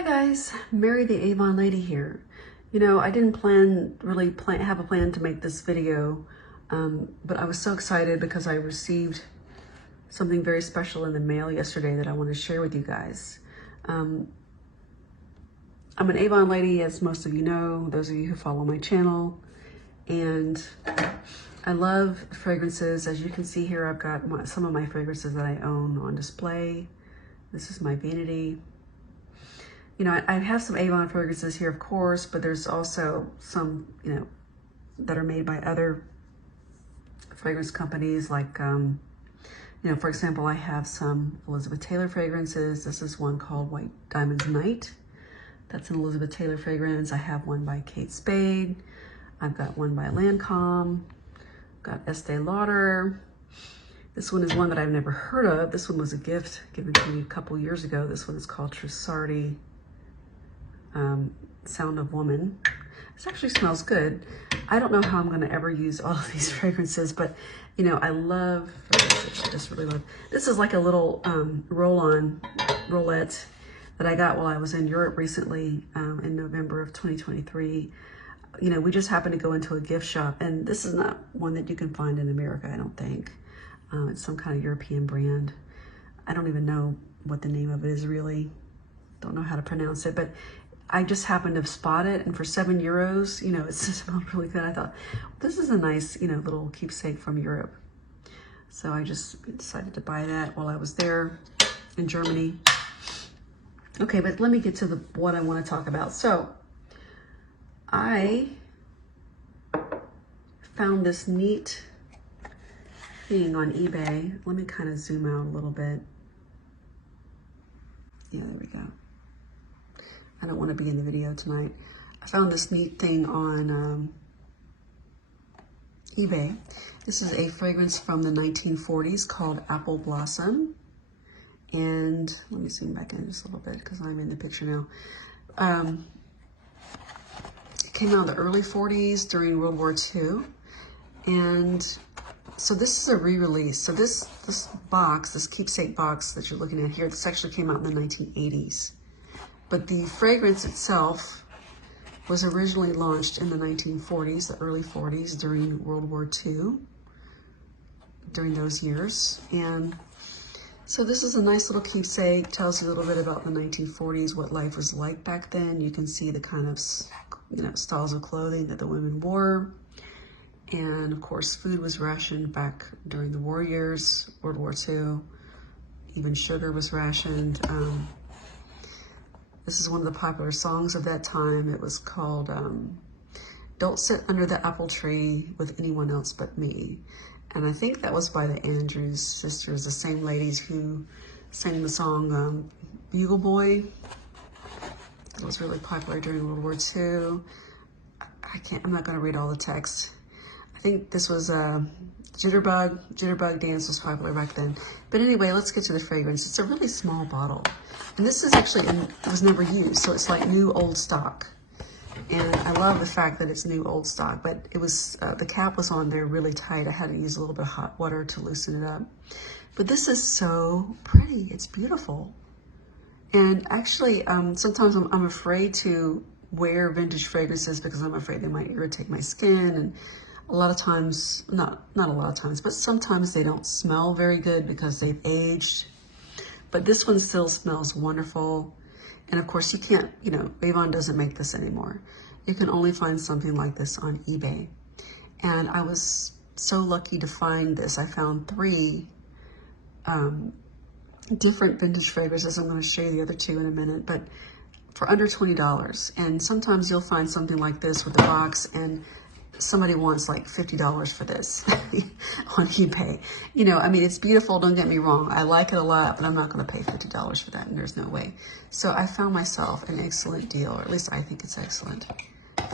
Hi guys, Mary the Avon lady here. I didn't have a plan to make this video, but I was so excited because I received something very special in the mail yesterday that I want to share with you guys. I'm an Avon lady, as most of you know, those of you who follow my channel, and I love fragrances. As you can see here, I've got some of my fragrances that I own on display. This is my vanity. I have some Avon fragrances here, of course, but there's also some, that are made by other fragrance companies. Like, for example, I have some Elizabeth Taylor fragrances. This is one called White Diamonds Night. That's an Elizabeth Taylor fragrance. I have one by Kate Spade. I've got one by Lancome. Got Estee Lauder. This one is one that I've never heard of. This one was a gift given to me a couple years ago. This one is called Trussardi. Sound of Woman. This actually smells good. I don't know how I'm going to ever use all of these fragrances, but I love fragrances. I just really love. This is like a little roulette that I got while I was in Europe recently in November of 2023. We just happened to go into a gift shop, and this is not one that you can find in America, I don't think. It's some kind of European brand. I don't even know what the name of it is really. Don't know how to pronounce it, but I just happened to spot it, and for €7, it smelled really good. I thought, this is a nice, little keepsake from Europe. So I just decided to buy that while I was there in Germany. Okay, but let me get to what I want to talk about. So I found this neat thing on eBay. Let me kind of zoom out a little bit. Yeah, there we go. I don't want to be in the video tonight. I found this neat thing on eBay. This is a fragrance from the 1940s called Apple Blossom. And let me zoom back in just a little bit because I'm in the picture now. It came out in the early 40s during World War II. And so this is a re-release. So this box, this keepsake box that you're looking at here, this actually came out in the 1980s. But the fragrance itself was originally launched in the 1940s, the early 40s, during World War II, during those years. And so this is a nice little keepsake, tells you a little bit about the 1940s, what life was like back then. You can see the kind of, styles of clothing that the women wore. And of course, food was rationed back during the war years, World War II. Even sugar was rationed. This is one of the popular songs of that time. It was called Don't Sit Under the Apple Tree with Anyone Else But Me. And I think that was by the Andrews Sisters, the same ladies who sang the song Bugle Boy. It was really popular during World War II. I'm not gonna read all the text. I think this was Jitterbug Dance was popular back then. But anyway, let's get to the fragrance. It's a really small bottle. And this is actually, it was never used, so it's like new old stock. And I love the fact that it's new old stock, but it was, the cap was on there really tight. I had to use a little bit of hot water to loosen it up. But this is so pretty, it's beautiful. And actually, sometimes I'm afraid to wear vintage fragrances because I'm afraid they might irritate my skin. And a lot of times, not a lot of times, but sometimes they don't smell very good because they've aged. But this one still smells wonderful. And of course you can't, Avon doesn't make this anymore. You can only find something like this on eBay. And I was so lucky to find this. I found 3 different vintage fragrances. I'm going to show you the other 2 in a minute, but for under $20. And sometimes you'll find something like this with a box and somebody wants like $50 for this on eBay. It's beautiful, don't get me wrong. I like it a lot, but I'm not going to pay $50 for that, and there's no way. So I found myself an excellent deal, or at least I think it's excellent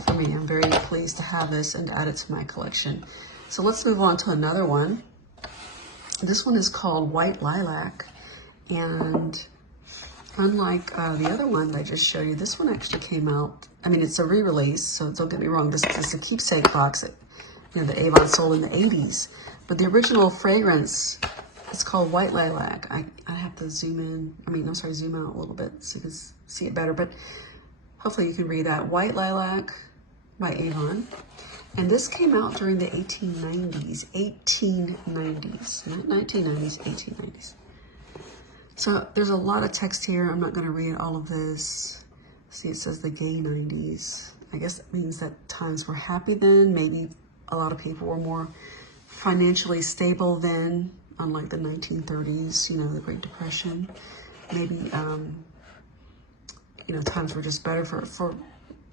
for me. I'm very pleased to have this and add it to my collection. So let's move on to another one. This one is called White Lilac, and unlike the other one that I just showed you, this one actually came out, it's a re-release, so don't get me wrong, this is a keepsake box that, that Avon sold in the 80s. But the original fragrance It's called White Lilac. I have to zoom in. I'm sorry, zoom out a little bit so you can see it better, but hopefully you can read that. White Lilac by Avon. And this came out during the 1890s. 1890s. Not 1990s, 1890s. So there's a lot of text here. I'm not going to read all of this. See, it says the gay 90s. I guess that means that times were happy then. Maybe a lot of people were more financially stable then, unlike the 1930s, you know, the Great Depression. Maybe, you know, times were just better for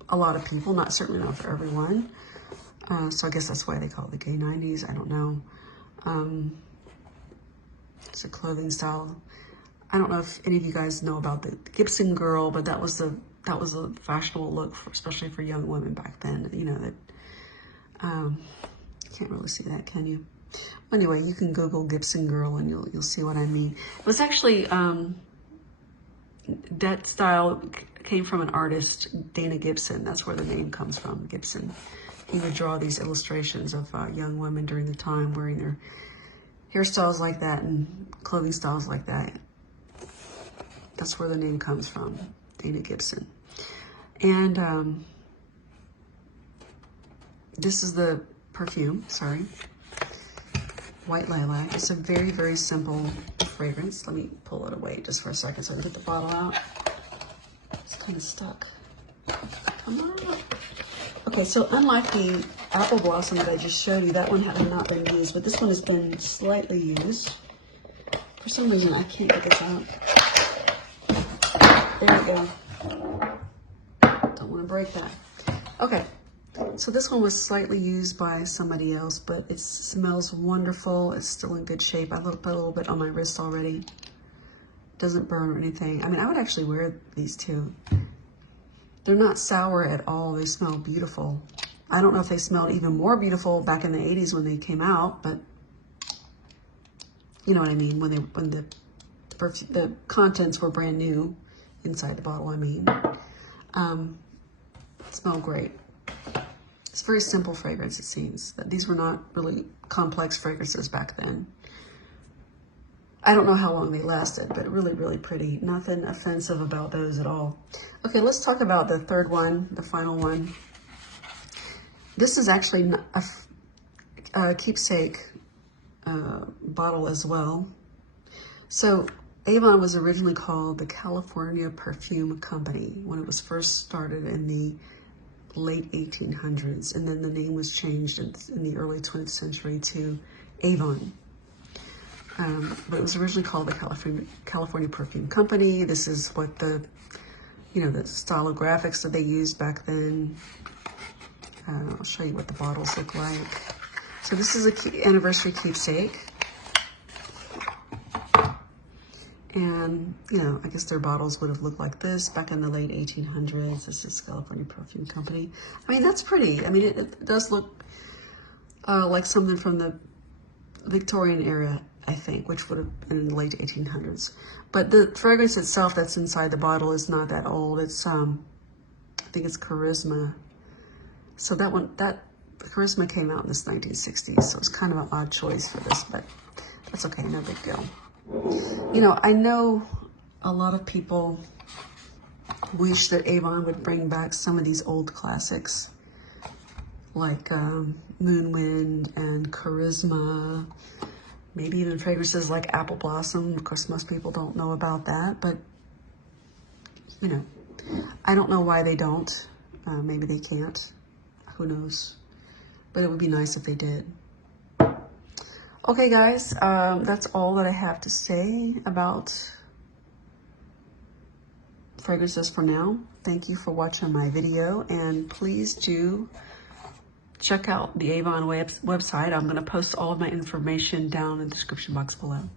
a lot of people, certainly not for everyone. So I guess that's why they call it the gay 90s. I don't know. It's a clothing style. I don't know if any of you guys know about the Gibson girl, but that was a fashionable look, especially for young women back then. You know that. Can't really see that, can you? Anyway, you can Google Gibson girl and you'll see what I mean. It was actually that style came from an artist, Dana Gibson. That's where the name comes from, Gibson. He would draw these illustrations of young women during the time wearing their hairstyles like that and clothing styles like that. That's where the name comes from, Dana Gibson. And this is the perfume, sorry. White Lilac. It's a very, very simple fragrance. Let me pull it away just for a second so I can get the bottle out. It's kind of stuck. Come on. Okay, so unlike the Apple Blossom that I just showed you, that one had not been used, but this one has been slightly used. For some reason, I can't get this out. There we go. Don't want to break that. Okay. So this one was slightly used by somebody else, but it smells wonderful. It's still in good shape. I put a little bit on my wrist already. It doesn't burn or anything. I would actually wear these too. They're not sour at all. They smell beautiful. I don't know if they smelled even more beautiful back in the 80s when they came out, but you know what I mean. When the contents were brand new inside the bottle, smell great. It's a very simple fragrance, it seems. These were not really complex fragrances back then. I don't know how long they lasted, but really, really pretty. Nothing offensive about those at all. Okay, let's talk about the third one, the final one. This is actually a Keepsake bottle as well. So Avon was originally called the California Perfume Company when it was first started in the late 1800s, and then the name was changed in the early 20th century to Avon. But it was originally called the California Perfume Company. This is what the style of graphics that they used back then. I'll show you what the bottles look like. So this is a anniversary keepsake. And, I guess their bottles would have looked like this back in the late 1800s. This is California Perfume Company. That's pretty. It does look like something from the Victorian era, I think, which would have been in the late 1800s. But the fragrance itself that's inside the bottle is not that old. It's, I think it's Charisma. So that Charisma came out in the 1960s. So it's kind of an odd choice for this, but that's okay, no big deal. I know a lot of people wish that Avon would bring back some of these old classics like Moonwind and Charisma, maybe even fragrances like Apple Blossom. Of course, most people don't know about that, but I don't know why they don't. Maybe they can't. Who knows? But it would be nice if they did. Okay, guys, that's all that I have to say about fragrances for now. Thank you for watching my video, and please do check out the Avon website. I'm going to post all of my information down in the description box below.